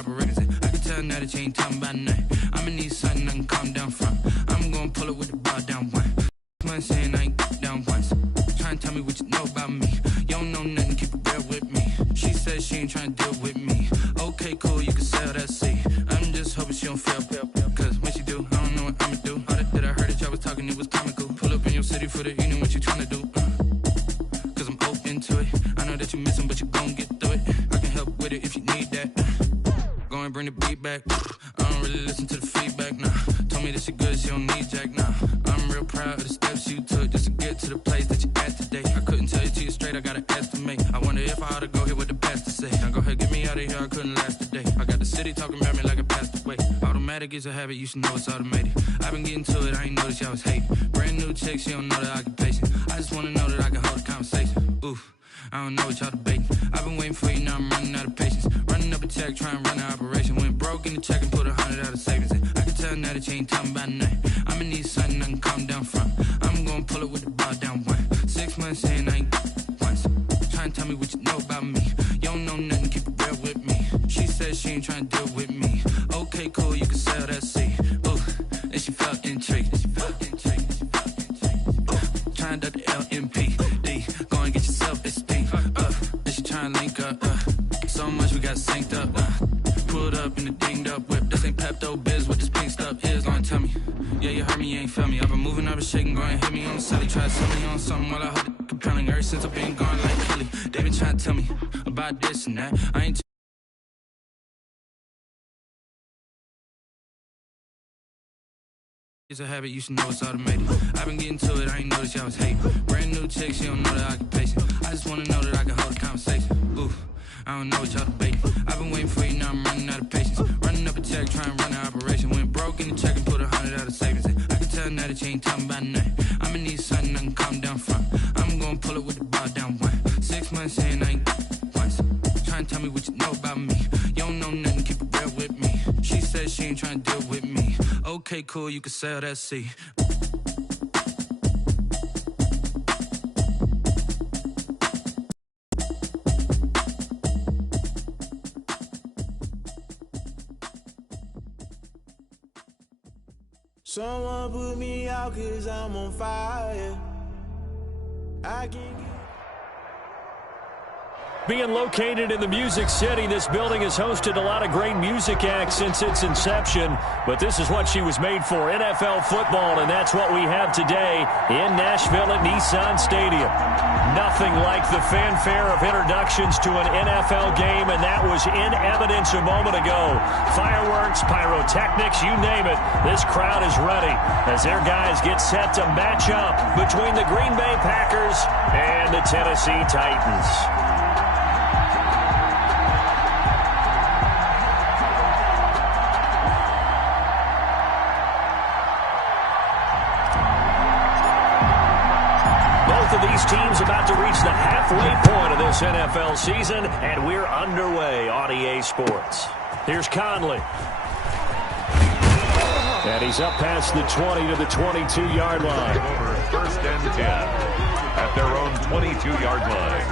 I can tell now that you ain't talking about nothing. I'ma need something I can calm down from. I'm gonna pull it with the ball down one. Man saying I ain't down once. Trying to tell me what you know about me. You don't know nothing, keep it real with me. She said she ain't trying to deal with me. Okay, cool, you can sell that seat. I'm just hoping she don't fail. Cause when she do, I don't know what I'ma do. All that I heard that y'all was talking, it was comical. Pull up in your city for the evening, what you trying to do? Cause I'm open to it. I know that you missing, but you gon' get through it. I can help with it if you need that. Go and bring the beat back. I don't really listen to the feedback, nah. Told me that she good, she don't need jack, nah. I'm real proud of the steps you took just to get to the place that you at today. I couldn't tell you to you straight, I gotta estimate. I wonder if I ought to go here with the pastor say. Now go ahead, get me out of here, I couldn't last today. I got the city talking about me like I passed away. Automatic is a habit, you should know it's automated. I've been getting to it, I ain't noticed y'all was hating. Brand new chick, she don't know the occupation. I just wanna know that I can hold a conversation. Oof. I don't know what y'all debating. I've been waiting for you, now I'm running out of patience. Running up a check, trying to run an operation. Went broke in the check and put 100 out of savings in. I can tell now that you ain't talking about nothing. I'ma need something I can calm down from. I'm gonna pull it with the ball down one. 6 months saying I ain't once. Trying to tell me what you know about me. You don't know nothing, keep it real with me. She said she ain't trying to deal with me. Okay, cool, you can sell that seat. Ooh, and she felt intrigued. Trying to the LMP. Go and get yourself esteem. And she trying to link up. So much we got synced up. Pulled up in the dinged up whip. This ain't Pepto Biz, what this pink stuff is. Long tell me. Yeah, you heard me, you ain't felt me. I've been moving, I've been shaking, go and hit me on the celly. Try to sell me on something while I hold it compelling. Ever since I've been gone like Kelly. They been trying to tell me about this and that. I ain't it's a habit, you should know it's automated. I've been getting to it, I ain't noticed y'all was hating. Brand new chick, she don't know the occupation. I just wanna know that I can hold a conversation. Oof, I don't know what y'all debating. I've been waiting for you, now I'm running out of patience. Running up a check, trying to run an operation. Went broke in the check and put 100 out of savings in. I can tell now that you ain't talking about nothing. I'ma need something I can calm down from. I'm gonna pull it with the ball down one. 6 months saying I ain't once. Trying to tell me what you know about me. You don't know nothing, keep it real with me. She said she ain't trying to deal with me. Okay, cool, you can sell that seat. Someone put me out 'cause I'm on fire. I can get... Being located in the Music City, this building has hosted a lot of great music acts since its inception, but this is what she was made for, NFL football, and that's what we have today in Nashville at Nissan Stadium. Nothing like the fanfare of introductions to an NFL game, and that was in evidence a moment ago. Fireworks, pyrotechnics, you name it, this crowd is ready as their guys get set to match up between the Green Bay Packers and the Tennessee Titans. Both of these teams about to reach the halfway point of this NFL season, and we're underway on EA Sports. Here's Conley. And he's up past the 20 to the 22-yard line. Over 1st and 10 at their own 22-yard line.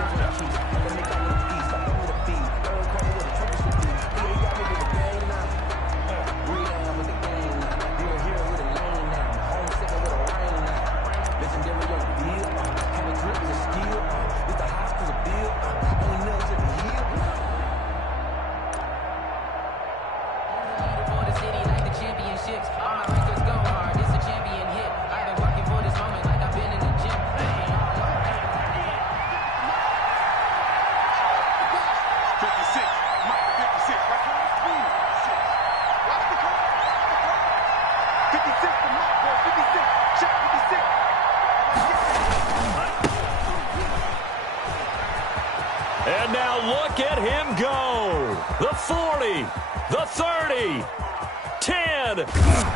And now look at him go. The 40, the 30, 10.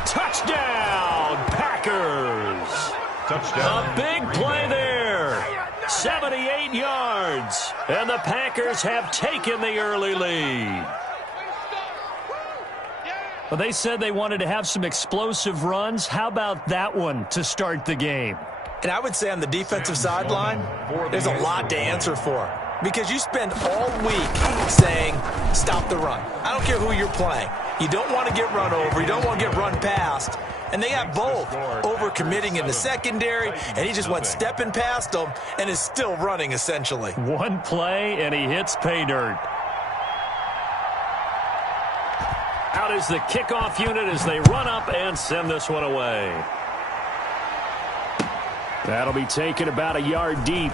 Touchdown, Packers. Touchdown. A big play there. 78 yards. And the Packers have taken the early lead. Well, they said they wanted to have some explosive runs. How about that one to start the game? And I would say on the defensive sideline, there's a lot to answer for. Because you spend all week saying, stop the run. I don't care who you're playing. You don't want to get run over. You don't want to get run past. And they got both overcommitting in the secondary, and he just went stepping past them and is still running, essentially. One play, and he hits pay dirt. Out is the kickoff unit as they run up and send this one away. That'll be taken about a yard deep.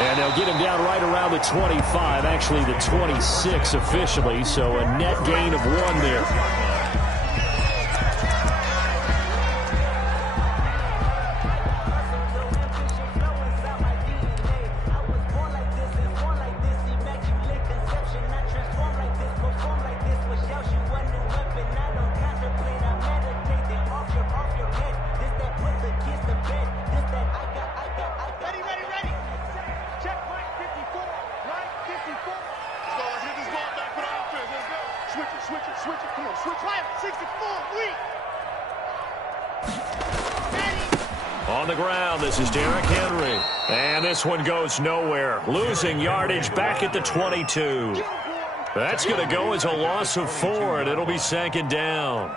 And they'll get him down right around the 25, actually the 26 officially, so a net gain of 1 there. On the ground, this is Derrick Henry. And this one goes nowhere. Losing yardage back at the 22. That's going to go as a loss of 4, and it'll be second down.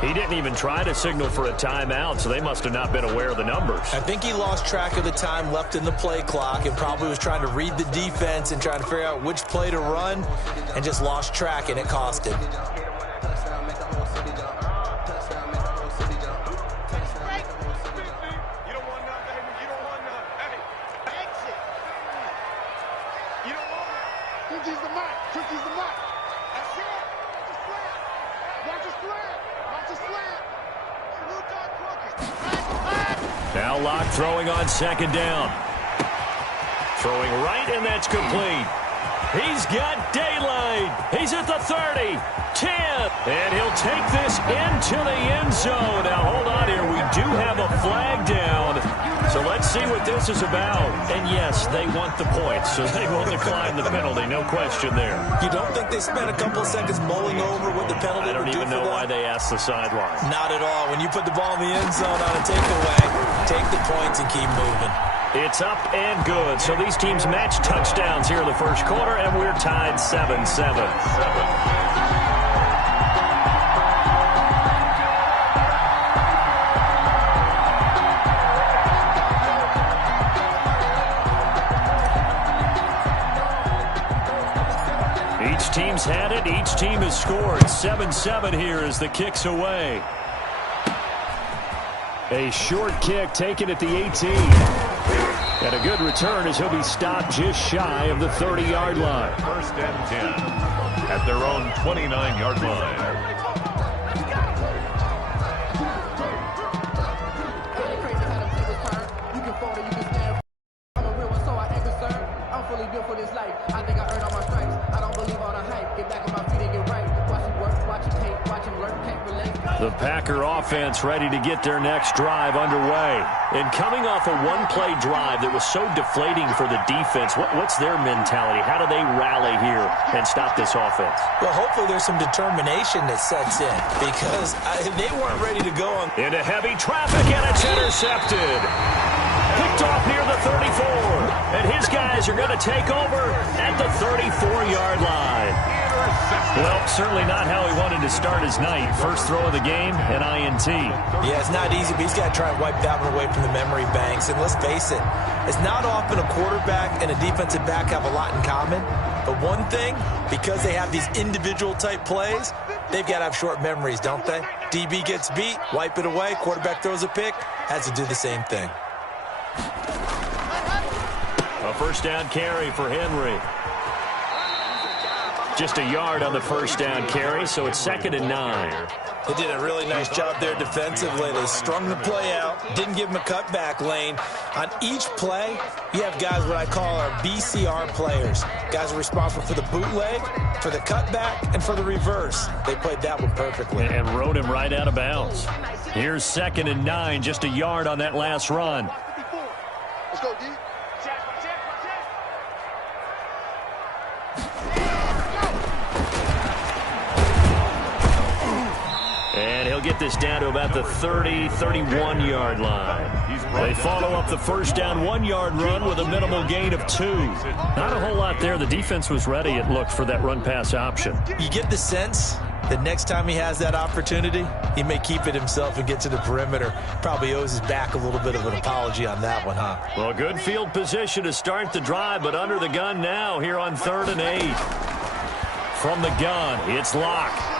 He didn't even try to signal for a timeout, so they must have not been aware of the numbers. I think he lost track of the time left in the play clock and probably was trying to read the defense and trying to figure out which play to run and just lost track, and it cost him. Now Locke throwing on second down. Throwing right, and that's complete. He's got daylight. He's at the 30, 10, and he'll take this into the end zone. Now, hold on here. We do have a flag down, so let's see what this is about. And, yes, they want the points, so they will decline the penalty. No question there. You don't think they spent a couple of seconds mulling over what the penalty I don't even know why they asked the sideline. Not at all. When you put the ball in the end zone on a takeaway, take the points and keep moving. It's up and good. So these teams match touchdowns here in the first quarter, and we're tied 7-7. Each team's had it. Each team has scored. 7-7 here as the kick's away. A short kick taken at the 18. And a good return as he'll be stopped just shy of the 30-yard line. First and 10 at their own 29-yard line. The Packer offense ready to get their next drive underway. And coming off a one-play drive that was so deflating for the defense, what's their mentality? How do they rally here and stop this offense? Well, hopefully there's some determination that sets in because they weren't ready to go on. Into heavy traffic, and it's intercepted. Picked off near the 34. And his guys are going to take over at the 34-yard line. Well, certainly not how he wanted to start his night. First throw of the game, an INT. Yeah, it's not easy, but he's got to try and wipe that one away from the memory banks. And let's face it, it's not often a quarterback and a defensive back have a lot in common. But one thing, because they have these individual type plays, they've got to have short memories, don't they? DB gets beat, wipe it away, quarterback throws a pick, has to do the same thing. A first down carry for Henry. Just a yard on the first down carry, so it's 2nd and 9. They did a really nice job there defensively. They strung the play out, didn't give him a cutback lane. On each play, you have guys what I call our BCR players. Guys are responsible for the bootleg, for the cutback, and for the reverse. They played that one perfectly. And rode him right out of bounds. Here's 2nd and 9, just a yard on that last run. Let's go, D. And he'll get this down to about the 30, 31-yard line. They follow up the first down 1-yard run with a minimal gain of 2. Not a whole lot there. The defense was ready, it looked, for that run-pass option. You get the sense that next time he has that opportunity, he may keep it himself and get to the perimeter. Probably owes his back a little bit of an apology on that one, huh? Well, good field position to start the drive, but under the gun now here on 3rd and 8. From the gun, it's Locke.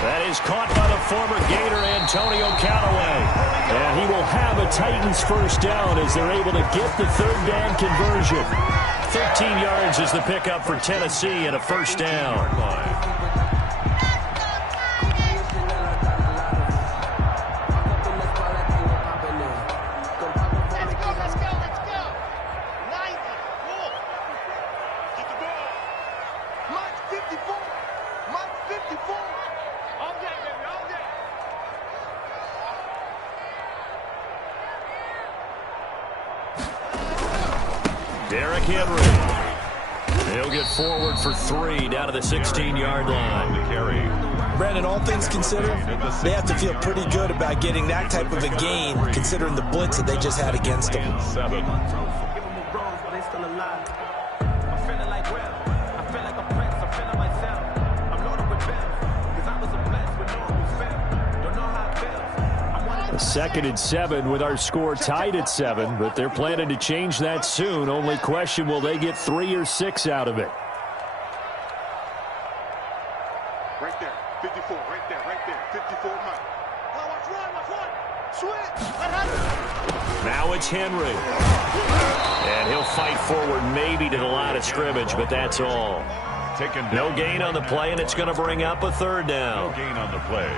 That is caught by the former Gator, Antonio Callaway. And he will have a Titans first down as they're able to get the 3rd down conversion. 13 yards is the pickup for Tennessee and a first down. Derrick Henry. He'll get forward for 3 down to the 16-yard line. Brandon, all things considered, they have to feel pretty good about getting that type of a gain, considering the blitz that they just had against them. Second and 7 with our score tied at 7, but they're planning to change that soon. Only question, will they get 3 or 6 out of it? Right there, 54, right there, 54, Mike. Now it's Henry. And he'll fight forward maybe to the line of scrimmage, but that's all. No gain on the play, and it's going to bring up a 3rd down. No gain on the play.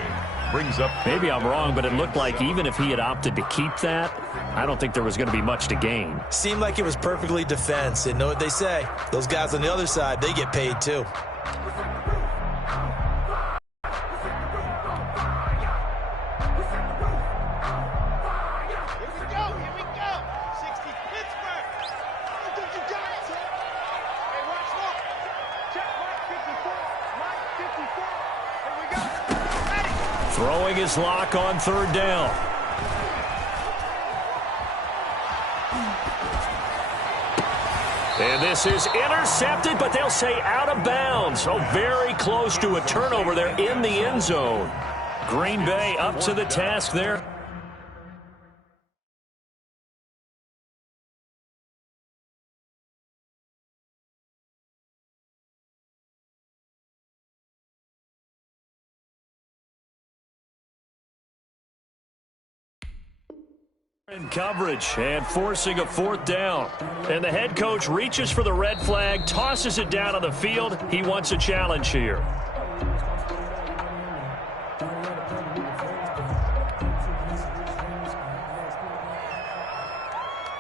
Brings up. Maybe I'm wrong, but it looked like even if he had opted to keep that, I don't think there was going to be much to gain. Seemed like it was perfectly defense. And know what they say? Those guys on the other side, they get paid too. Throwing his Lock on 3rd down. And this is intercepted, but they'll say out of bounds. Oh, very close to a turnover there in the end zone. Green Bay up to the task there. In coverage and forcing a 4th down. And the head coach reaches for the red flag, tosses it down on the field. He wants a challenge here.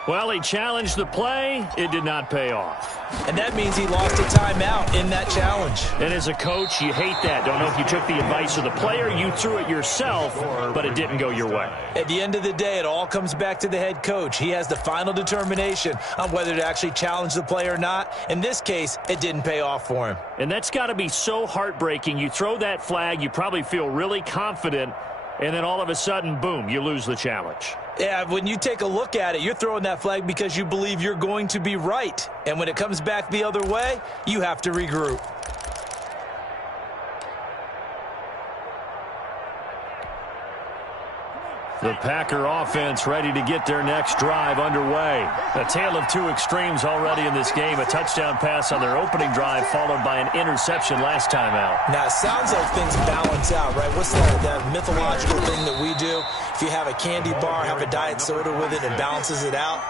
Well, he challenged the play. It did not pay off. And that means he lost a timeout in that challenge. And as a coach, you hate that. Don't know if you took the advice of the player, you threw it yourself, but it didn't go your way. At the end of the day, it all comes back to the head coach. He has the final determination on whether to actually challenge the play or not. In this case, it didn't pay off for him. And that's got to be so heartbreaking. You throw that flag, you probably feel really confident, and then all of a sudden, boom, you lose the challenge. Yeah, when you take a look at it, you're throwing that flag because you believe you're going to be right. And when it comes back the other way, you have to regroup. The Packer offense ready to get their next drive underway. A tale of two extremes already in this game. A touchdown pass on their opening drive followed by an interception last time out. Now, it sounds like things balance out, right? What's that mythological thing that we do? If you have a candy bar, have a diet soda with it, and balances it out.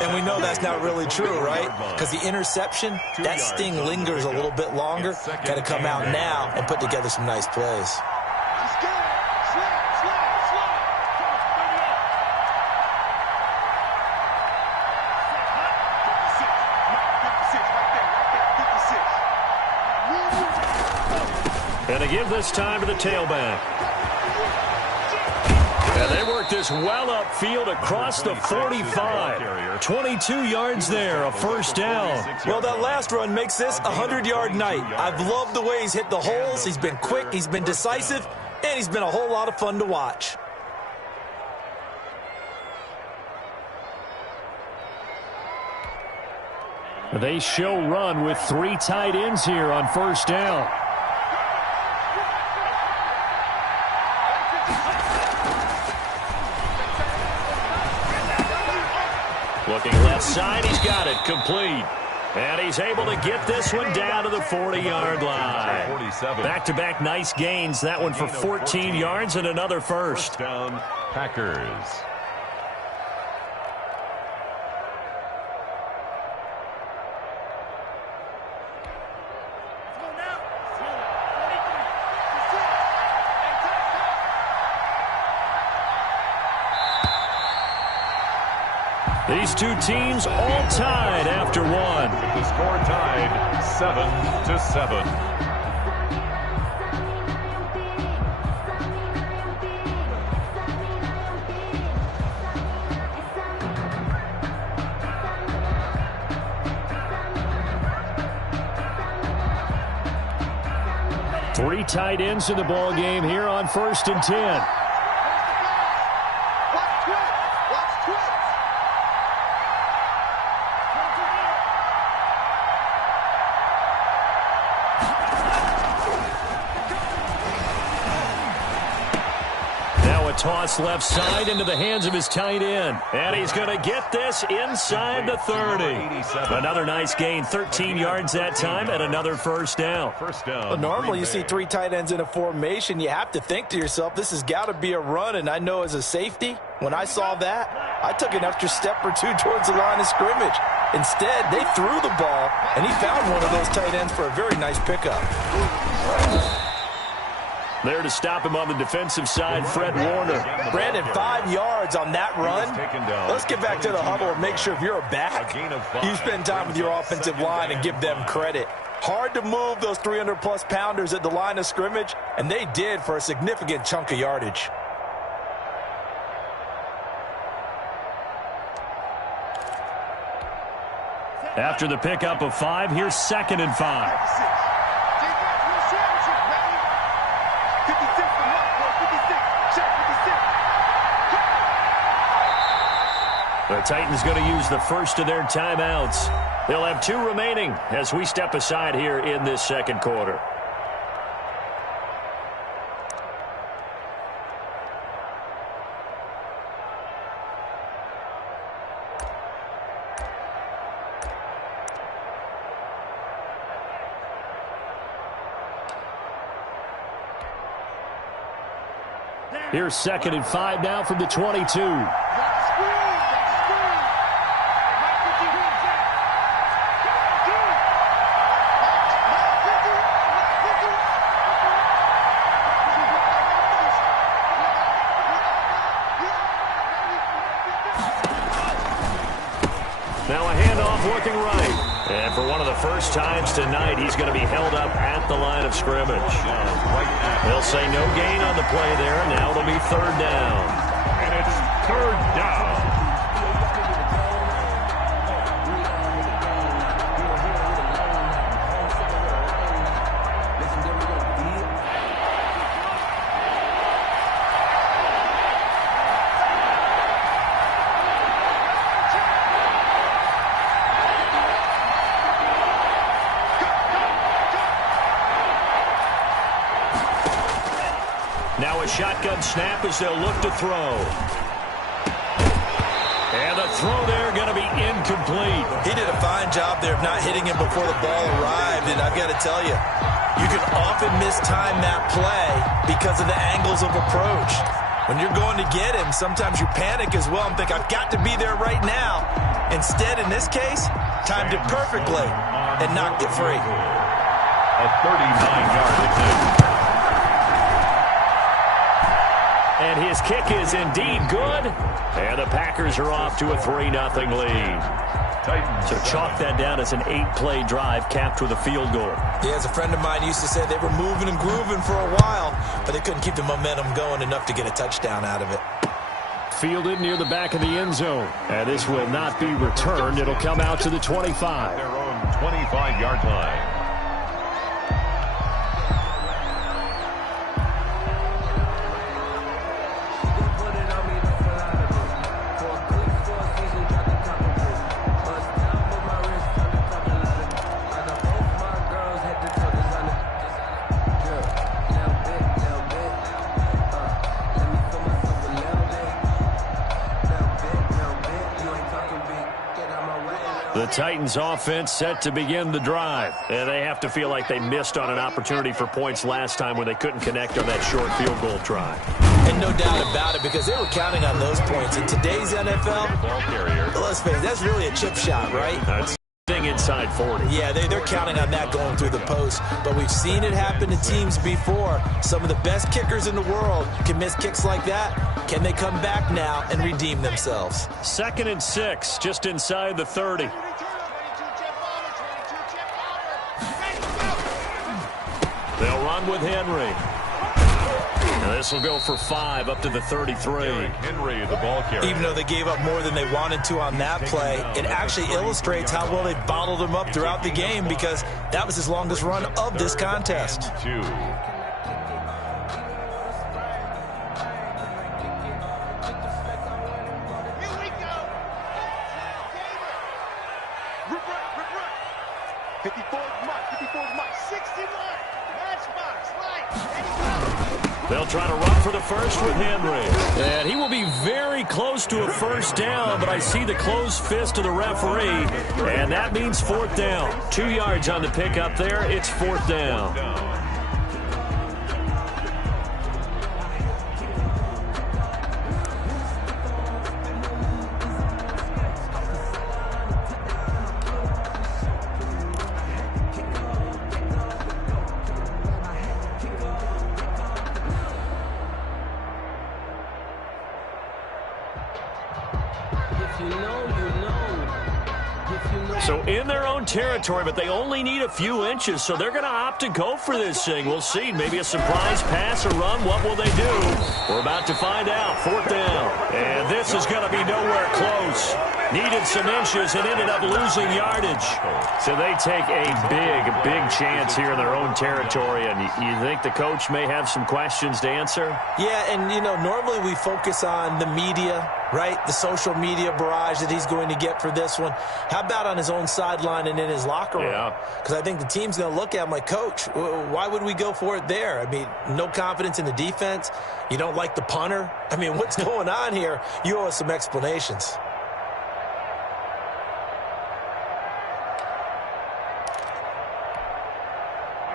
And we know that's not really true, right? Because the interception, that sting lingers a little bit longer. Got to come out now and put together some nice plays. And they give this time to the tailback. And they work this well upfield across the 45. 22 yards there, a first down. Well, that last run makes this a 100-yard night. I've loved the way he's hit the holes. He's been quick, he's been decisive, and he's been a whole lot of fun to watch. They show run with three tight ends here on first down. Looking left side, he's got it complete. And he's able to get this one down to the 40-yard line. Back-to-back nice gains. That one for 14 yards and another first. Down, Packers. These two teams all tied after one. The score tied 7-7. Three tight ends in the ball game here on 1st and 10. Toss left side into the hands of his tight end. And he's going to get this inside the 30. Another nice gain, 13 yards that time, and another first down. Well, normally you see three tight ends in a formation. You have to think to yourself, this has got to be a run. And I know as a safety, when I saw that, I took an extra step or two towards the line of scrimmage. Instead, they threw the ball, and he found one of those tight ends for a very nice pickup. There to stop him on the defensive side, Fred Warner. Brandon, 5 yards on that run. Let's get back to the huddle and make sure if you're a back, you spend time with your offensive line and give them credit. Hard to move those 300-plus pounders at the line of scrimmage, and they did for a significant chunk of yardage. After the pickup of 5, here's 2nd and 5. The Titans going to use the first of their timeouts. They'll have 2 remaining as we step aside here in this second quarter. Here's 2nd and 5 now from the 22. Now a handoff looking right. And for one of the first times tonight, he's going to be held up at the line of scrimmage. They'll say no gain on the play there. Now it'll be 3rd down. And it's 3rd down. shotgun snap as they'll look to throw. And the throw there going to be incomplete. He did a fine job there of not hitting him before the ball arrived, and I've got to tell you, you can often mistime that play because of the angles of approach. When you're going to get him, sometimes you panic as well and think, I've got to be there right now. Instead, in this case, timed it perfectly and knocked it free. A 39-yard attempt. And his kick is indeed good. And the Packers are off to a 3-0 lead. So chalk that down as an 8-play drive capped with a field goal. Yeah, as a friend of mine used to say, they were moving and grooving for a while, but they couldn't keep the momentum going enough to get a touchdown out of it. Fielded near the back of the end zone. And this will not be returned. It'll come out to the 25. Their own 25-yard line. The Titans offense set to begin the drive. And they have to feel like they missed on an opportunity for points last time when they couldn't connect on that short field goal try. And no doubt about it, because they were counting on those points. In today's NFL, let's face it, that's really a chip shot, right? That's thing inside 40. Yeah, they're counting on that going through the post. But we've seen it happen to teams before. Some of the best kickers in the world can miss kicks like that. Can they come back now and redeem themselves? 2nd and 6, just inside the 30. They'll run with Henry. And this will go for 5 up to the 33. Henry, the ball carrier. Even though they gave up more than they wanted to on that play, it actually illustrates how well they bottled him up throughout the game, because that was his longest run of this contest. 2. They'll try to run for the first with Henry. And he will be very close to a first down, but I see the closed fist of the referee, and that means 4th down. 2 yards on the pickup there. It's 4th down. So in their own territory, but they only need a few inches, so they're going to opt to go for this thing. We'll see. Maybe a surprise pass or run. What will they do? We're about to find out. 4th down. And this is going to be nowhere close. Needed some inches and ended up losing yardage. So they take a big chance here in their own territory. And you think the coach may have some questions to answer? Yeah, and, normally we focus on the media, right? The social media barrage that he's going to get for this one. How about on his own sideline and in his locker room? Yeah. Because I think the team's going to look at him like, Coach, why would we go for it there? I mean, no confidence in the defense. You don't like the punter. I mean, what's going on here? You owe us some explanations.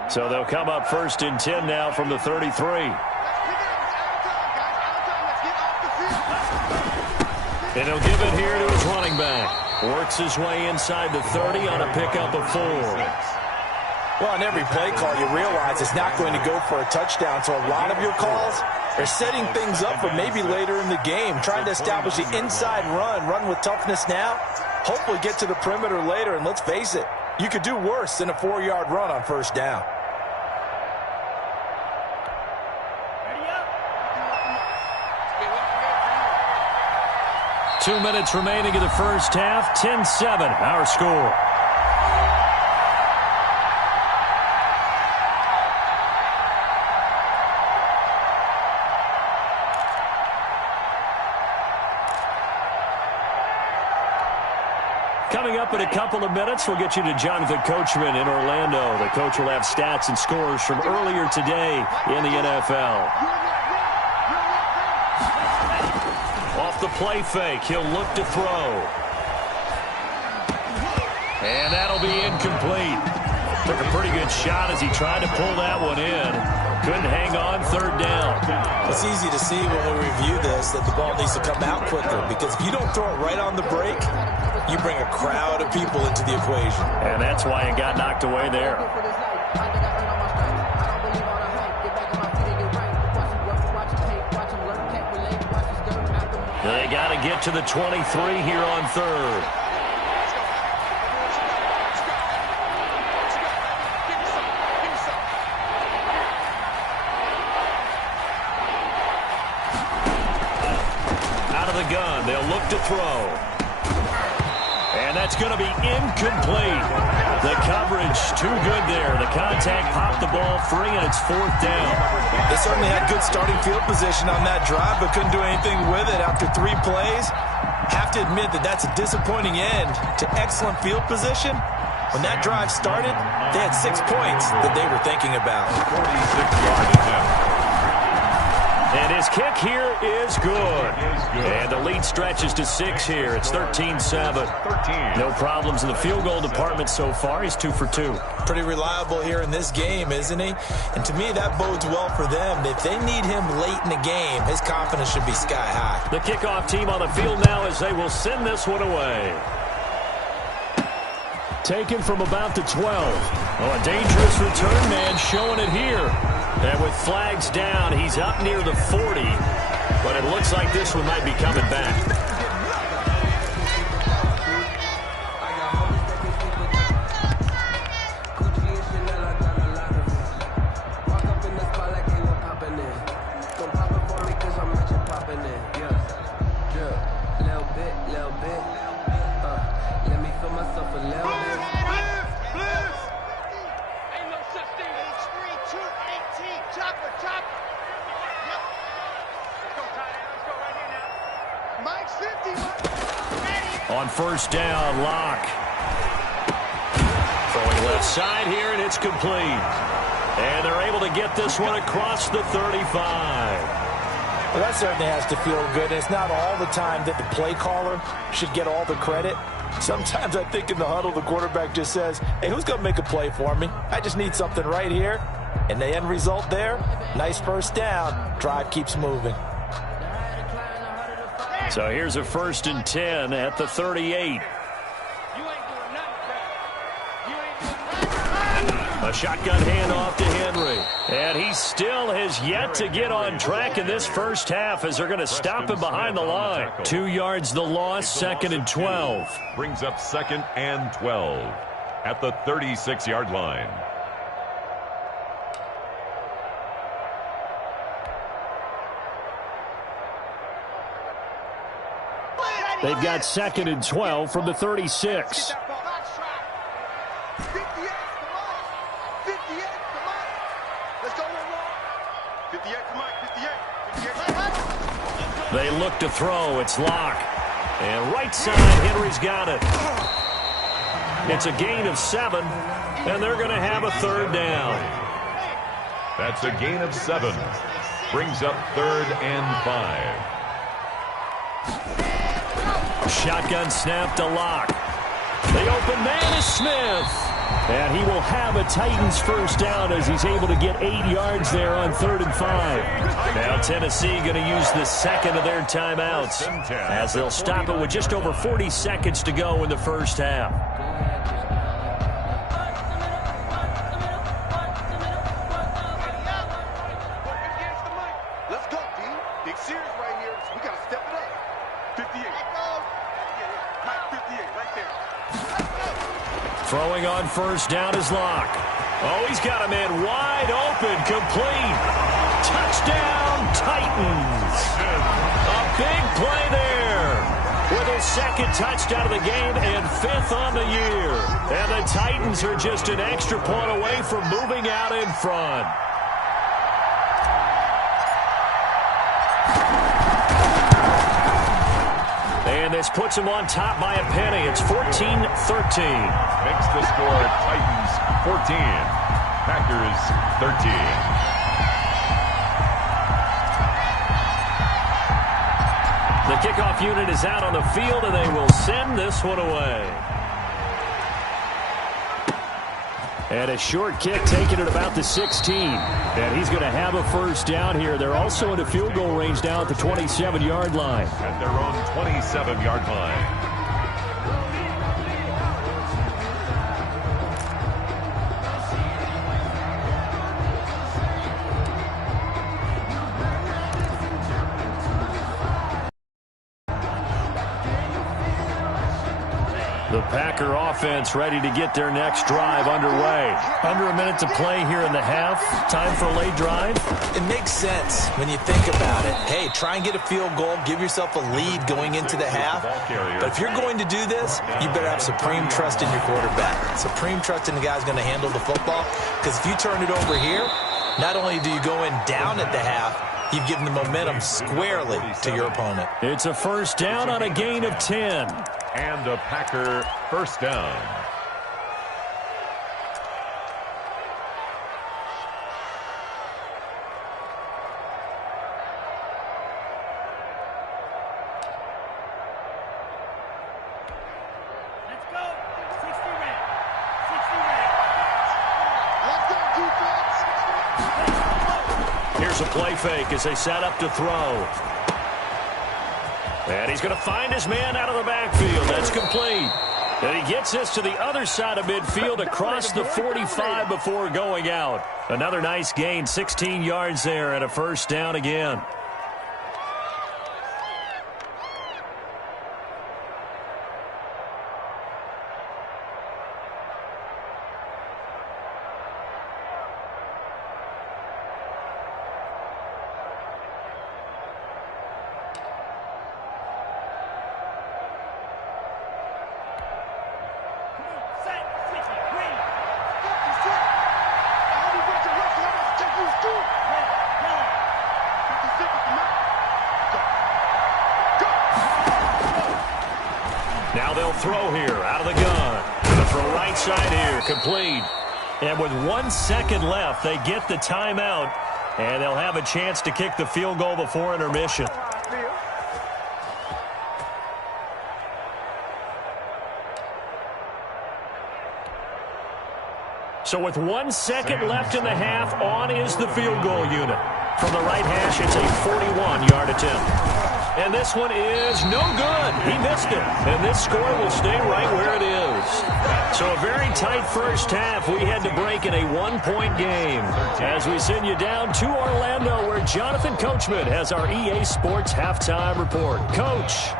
So they'll come up 1st and 10 now from the 33. And he'll give it here to his running back. Works his way inside the 30 on a pickup of 4. Well, on every play call, you realize it's not going to go for a touchdown. So a lot of your calls are setting things up for maybe later in the game, trying to establish the inside run with toughness now, hopefully get to the perimeter later. And let's face it, you could do worse than a 4-yard run on 1st down. Two minutes remaining in the first half. 10-7, our score. Coming up in a couple of minutes, we'll get you to Jonathan Coachman in Orlando. The coach will have stats and scores from earlier today in the NFL. Off the play fake, he'll look to throw. And that'll be incomplete. Took a pretty good shot as he tried to pull that one in. Couldn't hang on, third down. It's easy to see when we review this that the ball needs to come out quicker, because if you don't throw it right on the break, you bring a crowd of people into the equation. And that's why it got knocked away there. They got to get to the 23 here on third. Out of the gun, they'll look to throw. And that's going to be incomplete. The coverage too good there. The contact popped the ball free, and it's fourth down. They certainly had good starting field position on that drive, but couldn't do anything with it after 3 plays. Have to admit that that's a disappointing end to excellent field position. When that drive started, they had 6 points that they were thinking about. 46-yard attempt. And his kick here is good. And the lead stretches to 6 here. It's 13-7. No problems in the field goal department so far. He's 2 for 2. Pretty reliable here in this game, isn't he? And to me, that bodes well for them. If they need him late in the game, his confidence should be sky high. The kickoff team on the field now as they will send this one away. Taken from about the 12. Oh, a dangerous return man showing it here. And with flags down, he's up near the 40. But it looks like this one might be coming back. On first down, Locke. Throwing left side here, and it's complete. And they're able to get this one across the 35. Well, that certainly has to feel good. It's not all the time that the play caller should get all the credit. Sometimes I think in the huddle, the quarterback just says, hey, who's going to make a play for me? I just need something right here. And the end result there, nice first down. Drive keeps moving. So here's a 1st and 10 at the 38. A shotgun handoff to Henry. And he still has yet to get on track in this first half as they're going to stop him behind the line. 2 yards the loss, 2nd and 12. Brings up 2nd and 12 at the 36-yard line. They've got 2nd and 12 from the 36. They look to throw. It's Locke. And right side, Henry's got it. It's a gain of 7, and they're going to have a 3rd down. That's a gain of 7. Brings up 3rd and 5. Shotgun snap to Locke. The open man is Smith. And he will have a Titans first down as he's able to get 8 yards there on 3rd and 5. Now Tennessee going to use the 2nd of their timeouts as they'll stop it with just over 40 seconds to go in the first half. Let's go, D. Big series right here. We got to step it up. 58. Mike, 58 right there. Throwing on first down is Locke. Oh, he's got a man wide open, complete. Touchdown, Titans. A big play there with his 2nd touchdown of the game and 5th on the year. And the Titans are just an extra point away from moving out in front. And this puts him on top by a penny. It's 14-13. Makes the score Titans 14, Packers 13. The kickoff unit is out on the field, and they will send this one away. And a short kick taken at about the 16. And he's going to have a first down here. They're also in a field goal range now at the 27-yard line. At their own 27-yard line. The Packer offense ready to get their next drive underway. Under a minute to play here in the half. Time for a late drive. It makes sense when you think about it. Hey, try and get a field goal. Give yourself a lead going into the half. But if you're going to do this, you better have supreme trust in your quarterback. Supreme trust in the guy who's going to handle the football. Because if you turn it over here, not only do you go in down at the half, you've given the momentum squarely to your opponent. It's a first down on a gain of 10. And a Packer first down. Let's go. 60 rep. 60 rep. Let's go, defense. Here's a play fake as they set up to throw. And he's going to find his man out of the backfield. That's complete. And he gets this to the other side of midfield across the 45 before going out. Another nice gain, 16 yards there, and a first down again. Now they'll throw here out of the gun. Going to throw right side here, complete. And with 1 second left, they get the timeout, and they'll have a chance to kick the field goal before intermission. So with 1 second left in the half, on is the field goal unit. From the right hash, it's a 41-yard attempt. And this one is no good. He missed it. And this score will stay right where it is. So a very tight first half. We had to break in a one-point game. As we send you down to Orlando, where Jonathan Coachman has our EA Sports halftime report. Coach.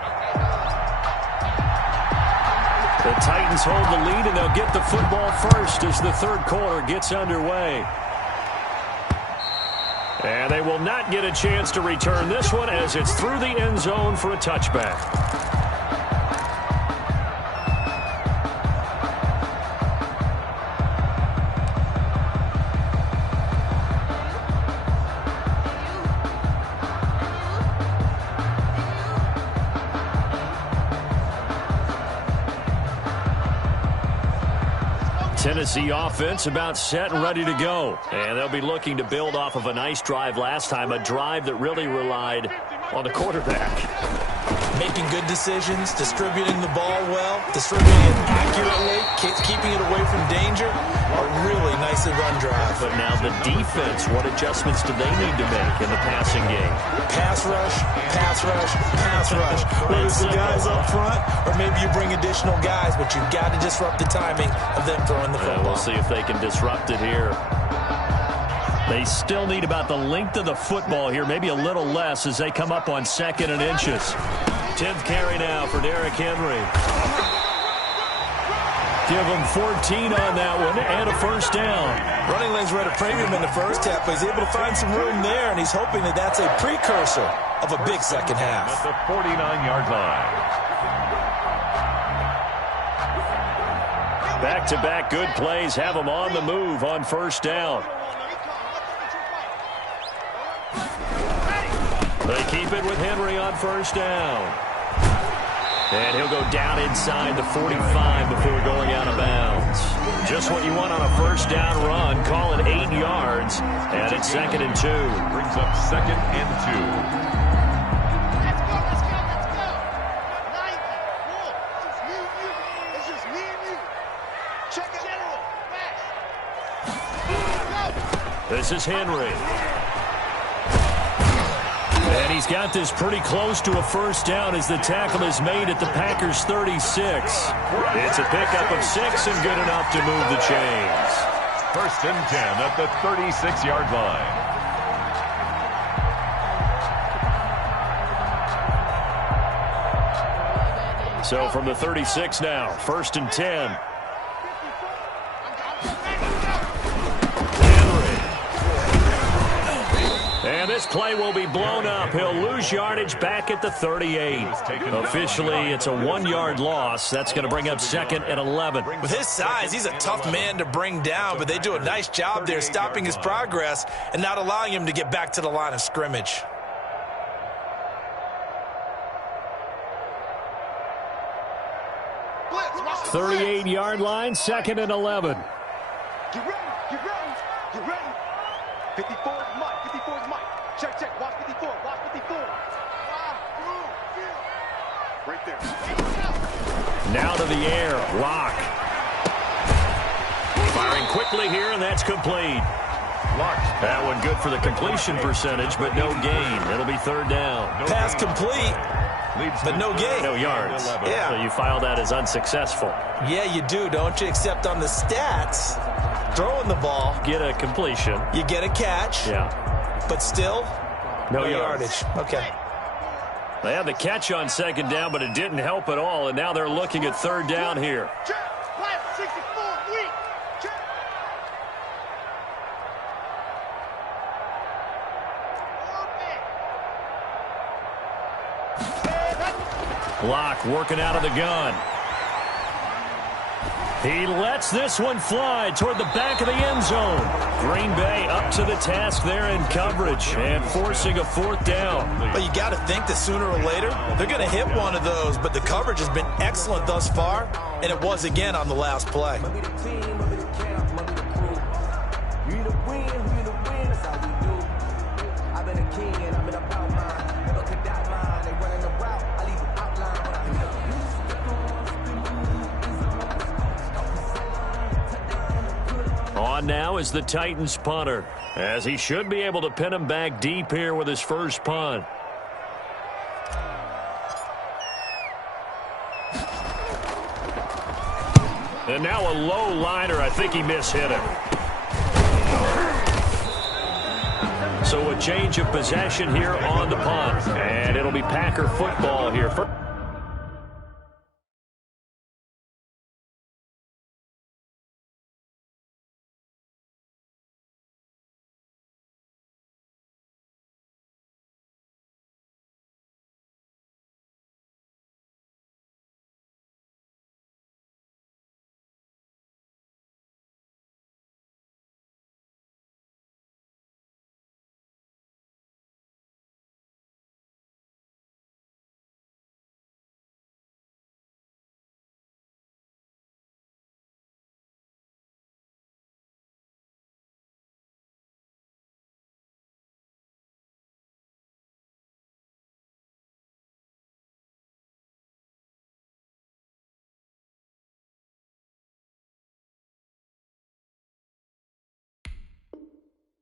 The Titans hold the lead, and they'll get the football first as the third quarter gets underway. And they will not get a chance to return this one as it's through the end zone for a touchback. Tennessee offense about set and ready to go. And they'll be looking to build off of a nice drive last time, a drive that really relied on the quarterback. Making good decisions, distributing the ball well, distributing it accurately, keeping it away from danger. A really nicely run drive. But now the defense, what adjustments do they need to make in the passing game? Pass rush, pass rush, pass rush. Whether it's the guys up front or maybe you bring additional guys, but you've got to disrupt the timing of them throwing the football. We'll see if they can disrupt it here. They still need about the length of the football here, maybe a little less as they come up on 2nd and inches. 10th carry now for Derrick Henry. Give him 14 on that one and a first down. Running lanes were at a premium in the first half, but he's able to find some room there, and he's hoping that that's a precursor of a big second half. At the 49-yard line. Back-to-back good plays have them on the move on first down. They keep it with Henry on first down. And he'll go down inside the 45 before going out of bounds. Just what you want on a first down run. Call it 8 yards. And it's 2nd and 2. Brings up 2nd and 2. Let's go, let's go, let's This is Henry. And he's got this pretty close to a first down as the tackle is made at the Packers' 36. It's a pickup of 6 and good enough to move the chains. 1st and 10 at the 36-yard line. So from the 36 now, 1st and 10. And this play will be blown up. He'll lose yardage back at the 38. Officially, it's a 1-yard loss. That's going to bring up 2nd and 11. With his size, he's a tough man to bring down, but they do a nice job there stopping his progress and not allowing him to get back to the line of scrimmage. Blitz, 38-yard line, 2nd and 11. Get ready, get ready, get ready. 54 is Mike, 54 is Mike. Check, check, watch 54, watch 54. Right there. Now to the air, Locke. Firing quickly here, and that's complete. That one good for the completion percentage, but no gain. It'll be 3rd down. Pass complete, but no gain. No yards. Yeah. So you file that as unsuccessful. Yeah, you do, don't you? Except on the stats, throwing the ball, Get a completion. you get a catch, Yeah. but still No yardage. Okay. They had the catch on 2nd down, but it didn't help at all, and now they're looking at 3rd down here. check. Flat 64, weak. Check. Locke working out of the gun. He lets this one fly toward the back of the end zone. Green Bay up to the task there in coverage and forcing a 4th down. But you got to think that sooner or later, they're going to hit one of those, but the coverage has been excellent thus far, and it was again on the last play. On now is the Titans punter, as he should be able to pin him back deep here with his first punt. And now a low liner. I think he mishit him. So a change of possession here on the punt, and it'll be Packer football here.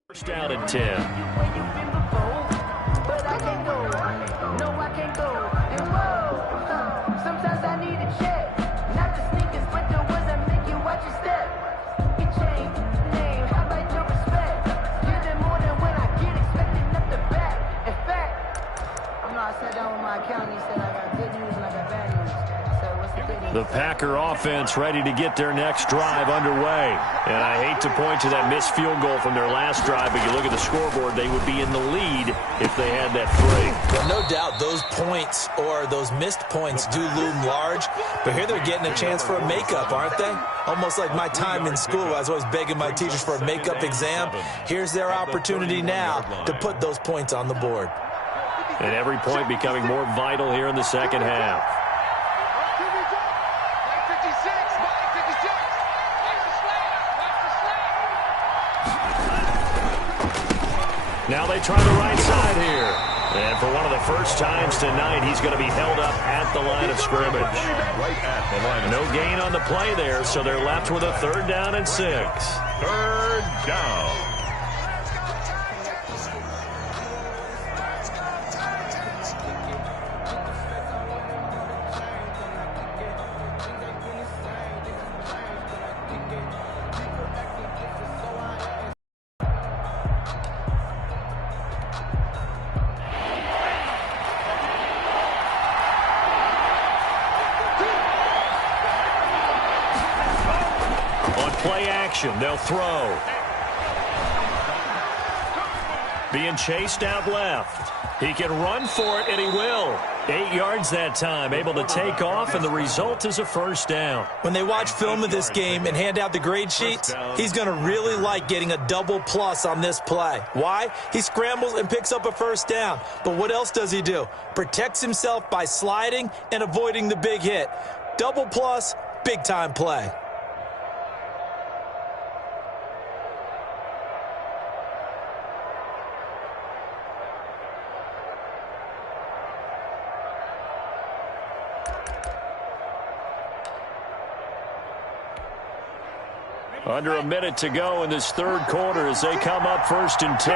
First down and 10. The Packer offense ready to get their next drive underway. And I hate to point to that missed field goal from their last drive, but you look at the scoreboard, they would be in the lead if they had that 3. Well, no doubt those points or those missed points do loom large, but here they're getting a chance for a makeup, aren't they? Almost like my time in school. I was always begging my teachers for a makeup exam. Here's their opportunity now to put those points on the board. And every point becoming more vital here in the second half. Now they try the right side here. And for one of the first times tonight, he's going to be held up at the line of scrimmage. No gain on the play there, so they're left with a 3rd down and 6. 3rd down. Play action. They'll throw. Being chased out left. He can run for it, and he will. 8 yards that time, able to take off, and the result is a first down. When they watch film of this game and hand out the grade sheets, he's going to really like getting a double plus on this play. Why? He scrambles and picks up a first down. But what else does he do? Protects himself by sliding and avoiding the big hit. Double plus, big-time play. Under a minute to go in this third quarter as they come up 1st and 10.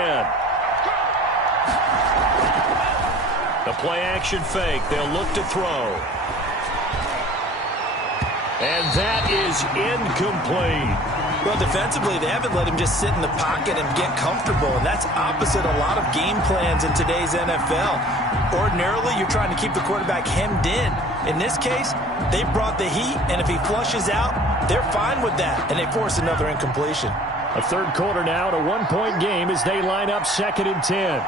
The play action fake. They'll look to throw. And that is incomplete. Well, defensively, they haven't let him just sit in the pocket and get comfortable, and that's opposite a lot of game plans in today's NFL. Ordinarily, you're trying to keep the quarterback hemmed in. In this case, they brought the heat, and if he flushes out, they're fine with that, and they force another incompletion. A third quarter now, a 1-point game as they line up 2nd and 10.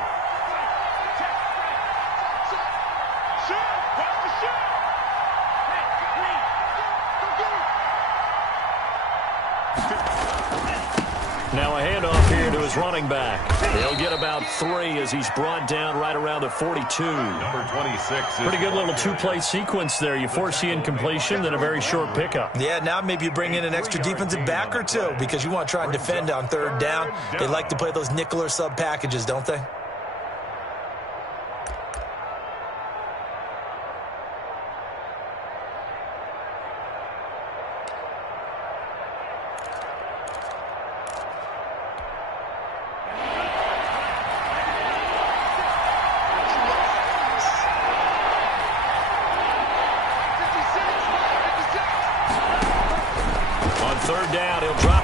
Now a handoff here to his running back. He'll get about 3 as he's brought down right around the 42. Number 26. Pretty good little two-play sequence there. You force the incompletion, then a very short pickup. Yeah, now maybe you bring in an extra defensive back or two because you want to try and defend on 3rd down. They like to play those nickel or sub packages, don't they?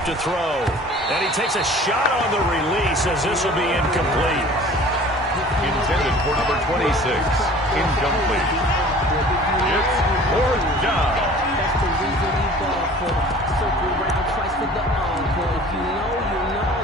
To throw, and he takes a shot on the release as this will be incomplete. Intended for number 26. Incomplete. It's 4th down. That's the reason we ball for. Circle round twice for the encore. If you know, you know.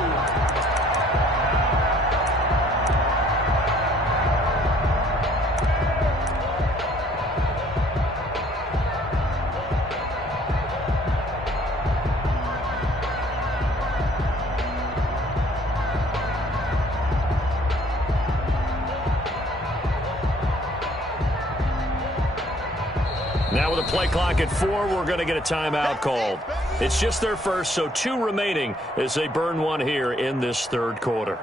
Now with a play clock at 4, we're going to get a timeout called. It's just their first, so 2 remaining as they burn one here in this third quarter.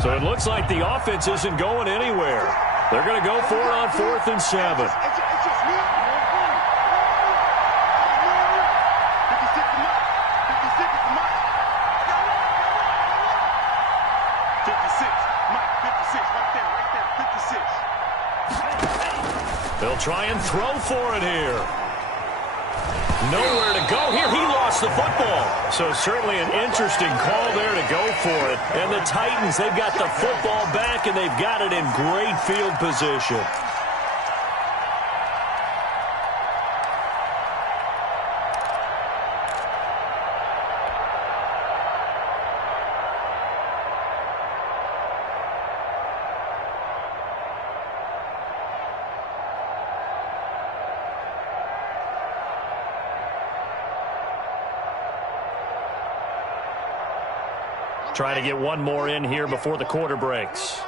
So it looks like the offense isn't going anywhere. They're going to go for it on 4th and 7. They'll try and throw for it here. Nowhere to go here. He lost the football. So certainly an interesting call there to go for it. And the Titans, they've got the football back, and they've got it in great field position. Trying to get one more in here before the quarter breaks.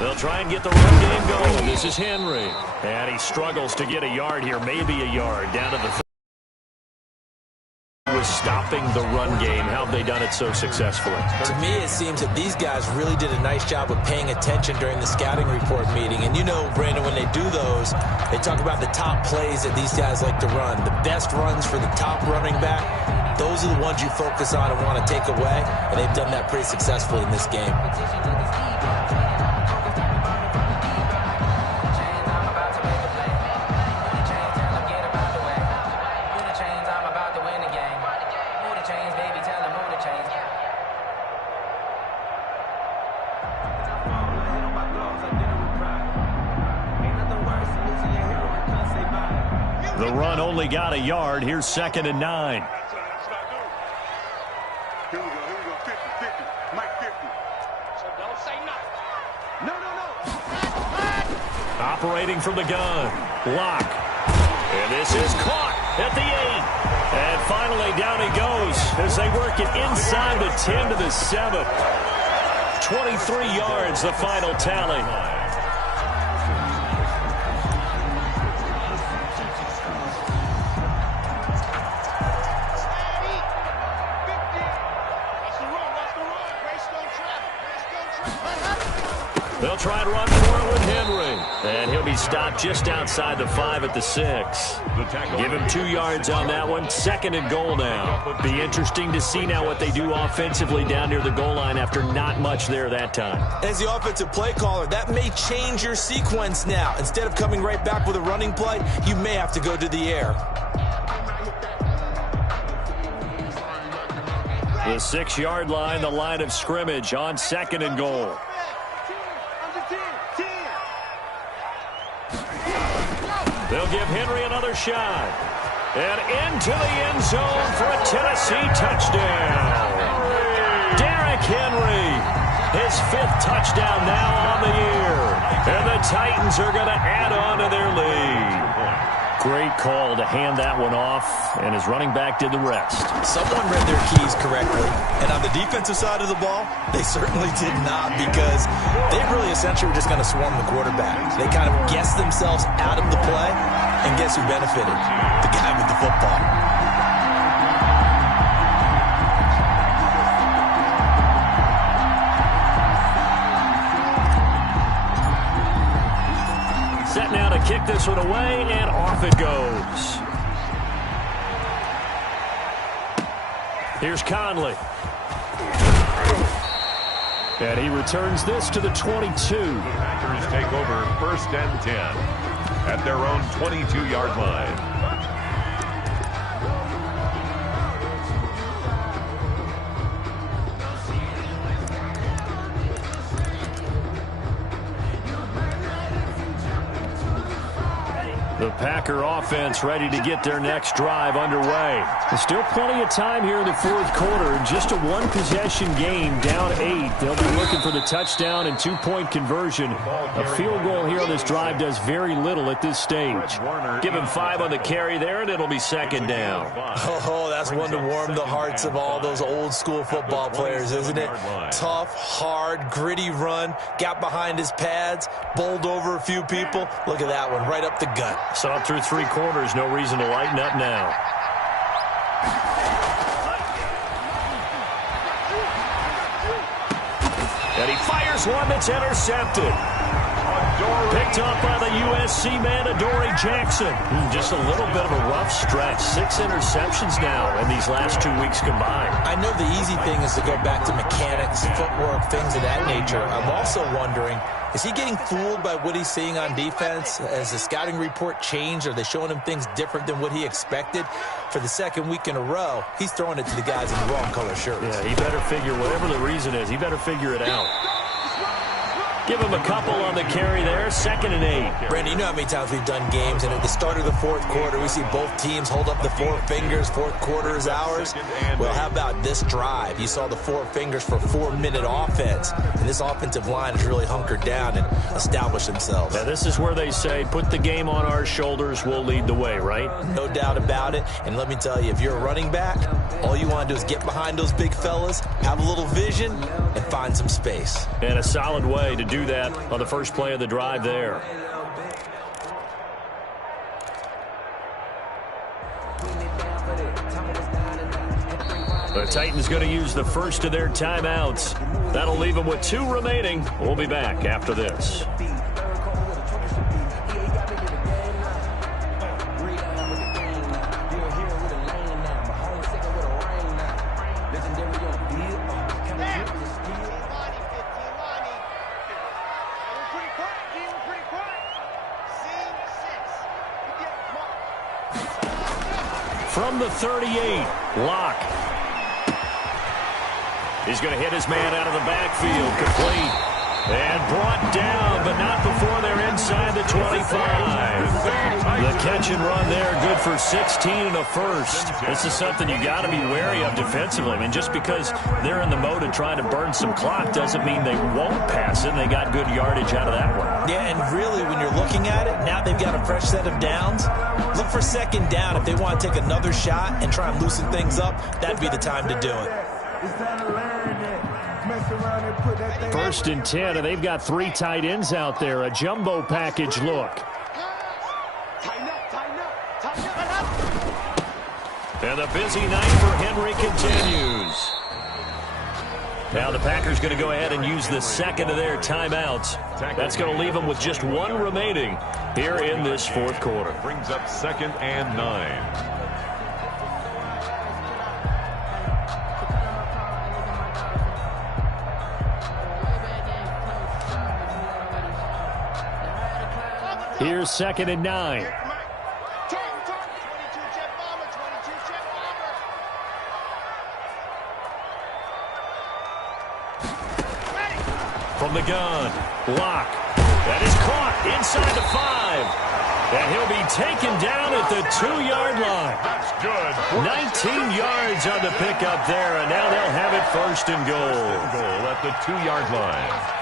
They'll try and get the run game going. This is Henry. And he struggles to get a yard here, maybe a yard, down to the 30. stopping the run game. How have they done it so successfully? To me, it seems that these guys really did a nice job of paying attention during the scouting report meeting. And you know, Brandon, when they do those, they talk about the top plays that these guys like to run. The best runs for the top running back, those are the ones you focus on and want to take away. And they've done that pretty successfully in this game. The run only got a yard. Here's 2nd and 9. Here we go, 50, Mike 50. So don't say nothing. No. Operating from the gun. Lock. And this is caught at the 8. And finally down he goes as they work it inside the 10 to the 7. 23 yards, the final tally. They'll try and run for it with Henry. And he'll be stopped just outside the 5 at the 6. Give him 2 yards on that one. 2nd and goal now. Be interesting to see now what they do offensively down near the goal line after not much there that time. As the offensive play caller, that may change your sequence now. Instead of coming right back with a running play, you may have to go to the air. The 6-yard line, the line of scrimmage on 2nd and goal. They'll give Henry another shot. And into the end zone for a Tennessee touchdown. Derrick Henry, his 5th touchdown now on the year. And the Titans are going to add on to their lead. Great call to hand that one off, and his running back did the rest. Someone read their keys correctly, and on the defensive side of the ball, they certainly did not, because they really essentially were just going to swarm the quarterback. They kind of guessed themselves out of the play, and guess who benefited? The guy with the football. Set now to kick this one away, and off it goes. Here's Conley. And he returns this to the 22. Packers take over 1st and 10 at their own 22-yard line. The Packer offense ready to get their next drive underway. There's still plenty of time here in the 4th quarter. Just a 1-possession game, down 8. They'll be looking for the touchdown and 2-point conversion. A field goal here on this drive does very little at this stage. Give him 5 on the carry there, and it'll be 2nd down. Oh, that's one to warm the hearts of all those old-school football players, isn't it? Tough, hard, gritty run. Got behind his pads, bowled over a few people. Look at that one, right up the gut. Saw it through 3 quarters. No reason to lighten up now. And he fires one that's intercepted. Picked off by the USC man, Adoree Jackson. Just a little bit of a rough stretch. 6 interceptions now in these last 2 weeks combined. I know the easy thing is to go back to mechanics, footwork, things of that nature. I'm also wondering, is he getting fooled by what he's seeing on defense? Has the scouting report changed? Are they showing him things different than what he expected? For the 2nd week in a row, he's throwing it to the guys in the wrong color shirts. Yeah, he better figure, whatever the reason is, he better figure it out. Give him a couple on the carry there. 2nd and 8. Brandon, you know how many times we've done games, and at the start of the 4th quarter, we see both teams hold up the 4 fingers. 4th quarter is ours. Well, how about this drive? You saw the 4 fingers for 4-minute offense, and this offensive line has really hunkered down and established themselves. Now, this is where they say, put the game on our shoulders, we'll lead the way, right? No doubt about it. And let me tell you, if you're a running back, all you want to do is get behind those big fellas, have a little vision, and find some space. And a solid way to do that on the first play of the drive there. The Titans going to use the first of their timeouts. That'll leave them with 2 remaining. We'll be back after this. From the 38, Locke. He's going to hit his man out of the backfield, complete. And brought down, but not before they're inside the 25. The catch and run there, good for 16 and a first. This is something you got to be wary of defensively. I mean, just because they're in the mode of trying to burn some clock doesn't mean they won't pass it. They got good yardage out of that one. Yeah, and really, when you're looking at it, now they've got a fresh set of downs. Look for second down. If they want to take another shot and try and loosen things up, that'd be the time to do it. First and 10, and they've got 3 tight ends out there. A jumbo package look. And the busy night for Henry continues. Now the Packers going to go ahead and use the second of their timeouts. That's going to leave them with just 1 remaining here in this fourth quarter. Brings up 2nd and 9. Here's 2nd and 9. From the gun, Locke. That is caught inside the 5. And he'll be taken down at the 2-yard line. That's good. 19 yards on the pickup there, and now they'll have it 1st and goal. Goal at the 2-yard line.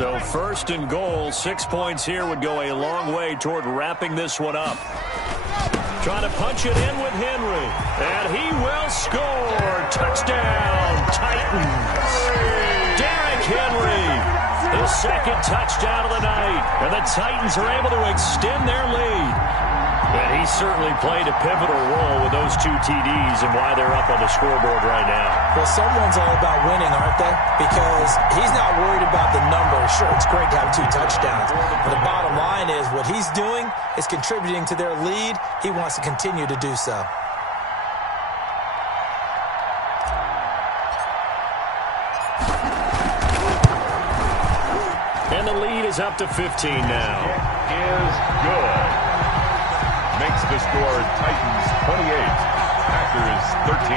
So 1st and goal, 6 points here would go a long way toward wrapping this one up. Trying to punch it in with Henry. And he will score. Touchdown, Titans. Derrick Henry, his 2nd touchdown of the night. And the Titans are able to extend their lead. And he certainly played a pivotal role with those 2 TDs and why they're up on the scoreboard right now. Well, someone's all about winning, aren't they? Because he's not worried about the numbers. Sure, it's great to have 2 touchdowns. But the bottom line is what he's doing is contributing to their lead. He wants to continue to do so. And the lead is up to 15 now. Is good. Makes the score Titans 28, Packers 13.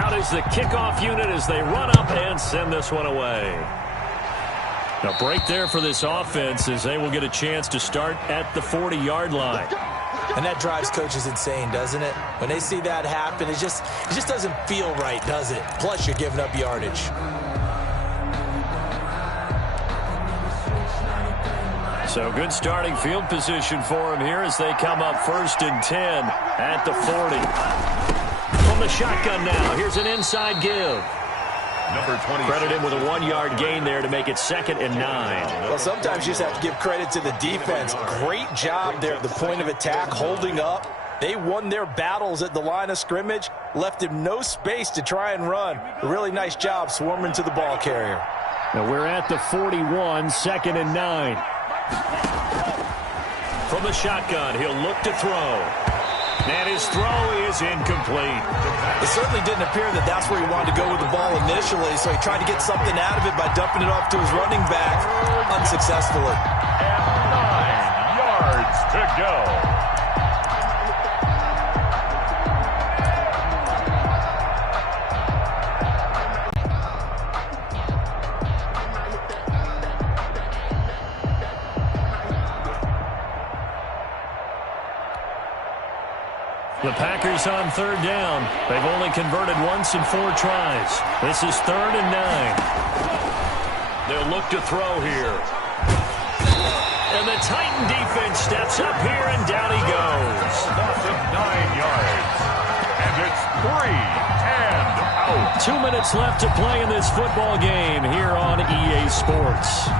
Out is the kickoff unit as they run up and send this one away. A break there for this offense as they will get a chance to start at the 40-yard line. And that drives coaches insane, doesn't it? When they see that happen, it just doesn't feel right, does it? Plus, you're giving up yardage. So good starting field position for him here as they come up 1st and 10 at the 40. From the shotgun now, here's an inside give. Number 20. Credit him with a 1-yard gain there to make it 2nd and 9. Well, sometimes you just have to give credit to the defense. Great job there at the point of attack, holding up. They won their battles at the line of scrimmage, left him no space to try and run. A really nice job swarming to the ball carrier. Now we're at the 41, 2nd and 9. From the shotgun, he'll look to throw. And his throw is incomplete. It certainly didn't appear that that's where he wanted to go with the ball initially, so he tried to get something out of it by dumping it off to his running back unsuccessfully. And 9 yards to go. The Packers on third down. They've only converted once in 4 tries. This is 3rd and 9. They'll look to throw here. And the Titan defense steps up here, and down he goes. Loss of 9 yards. And it's 3 and out. 2 minutes left to play in this football game here on EA Sports.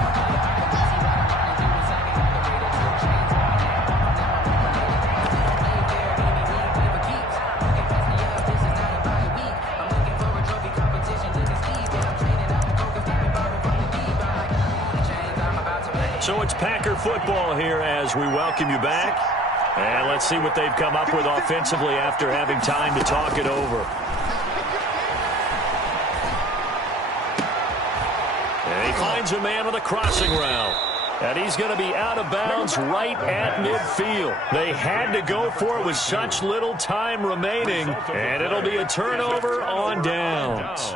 So it's Packer football here as we welcome you back. And let's see what they've come up with offensively after having time to talk it over. And he finds a man with a crossing route. And he's going to be out of bounds right at midfield. They had to go for it with such little time remaining. And it'll be a turnover on downs.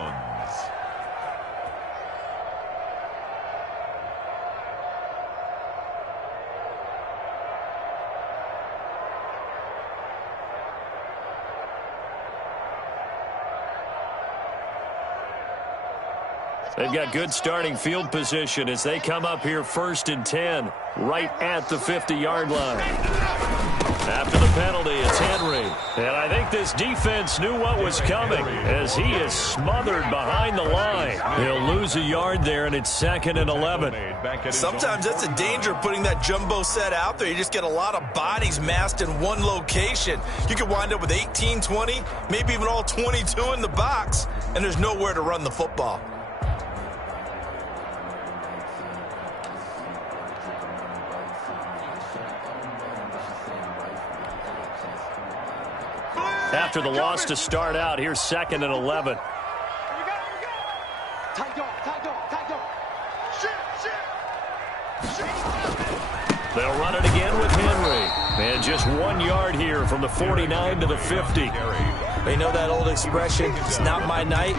They've got good starting field position as they come up here 1st and 10, right at the 50-yard line. After the penalty, it's Henry. And I think this defense knew what was coming as he is smothered behind the line. He'll lose a yard there, and it's 2nd and 11. Sometimes that's a danger putting that jumbo set out there. You just get a lot of bodies massed in one location. You could wind up with 18, 20, maybe even all 22 in the box, and there's nowhere to run the football. After the loss to start out, here's 2nd and 11. They'll run it again with Henry. And just 1 yard here from the 49 to the 50. You know that old expression, it's not my night?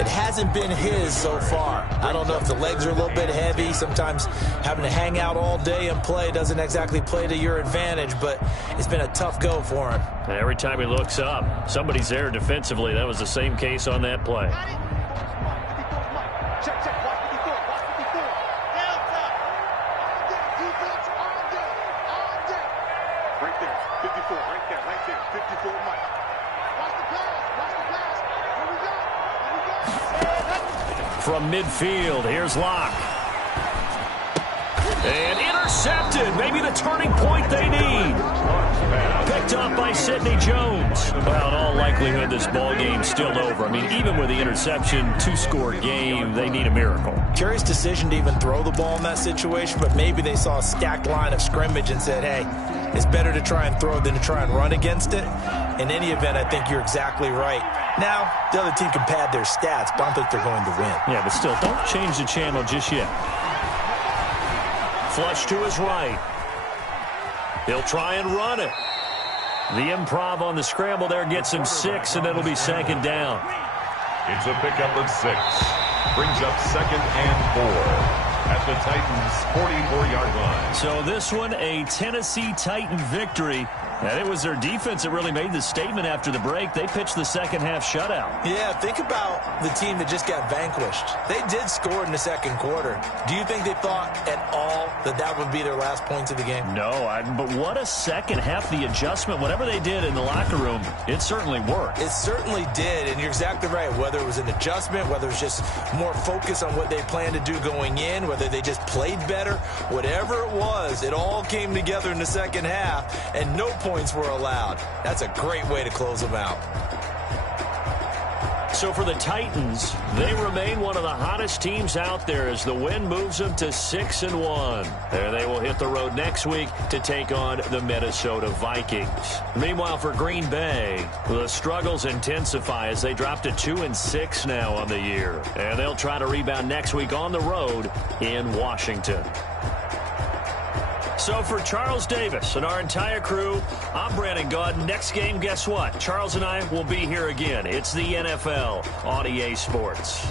It hasn't been his so far. I don't know if the legs are a little bit heavy. Sometimes having to hang out all day and play doesn't exactly play to your advantage, but it's been a tough go for him. And every time he looks up, somebody's there defensively. That was the same case on that play. Right there, 54, right there, 54, Mike. From midfield, here's Locke. And intercepted. Maybe the turning point they need. Picked up by Sidney Jones. Well, in all likelihood, this ball game's still over. I mean, even with the interception, 2-score game, they need a miracle. Curious decision to even throw the ball in that situation, but maybe they saw a stacked line of scrimmage and said, hey, it's better to try and throw than to try and run against it. In any event, I think you're exactly right. Now, the other team can pad their stats, but I don't think they're going to win. Yeah, but still, don't change the channel just yet. Flush to his right. He'll try and run it. The improv on the scramble there gets him 6, and it'll be 2nd down. It's a pickup of 6. Brings up 2nd and 4. At the Titans' 44-yard line. So this one, a Tennessee Titan victory. And it was their defense that really made the statement after the break. They pitched the second-half shutout. Yeah, think about the team that just got vanquished. They did score in the second quarter. Do you think they thought at all that that would be their last points of the game? No, but what a second half. The adjustment, whatever they did in the locker room, it certainly worked. It certainly did, and you're exactly right. Whether it was an adjustment, whether it was just more focus on what they planned to do going in, whether they just played better, whatever it was, it all came together in the second half, and no points were allowed. That's a great way to close them out. So for the Titans, they remain one of the hottest teams out there as the win moves them to 6-1. There they will hit the road next week to take on the Minnesota Vikings. Meanwhile, for Green Bay, the struggles intensify as they drop to 2-6 now on the year. And they'll try to rebound next week on the road in Washington. So for Charles Davis and our entire crew, I'm Brandon Gaudin. Next game, guess what? Charles and I will be here again. It's the NFL on EA Sports.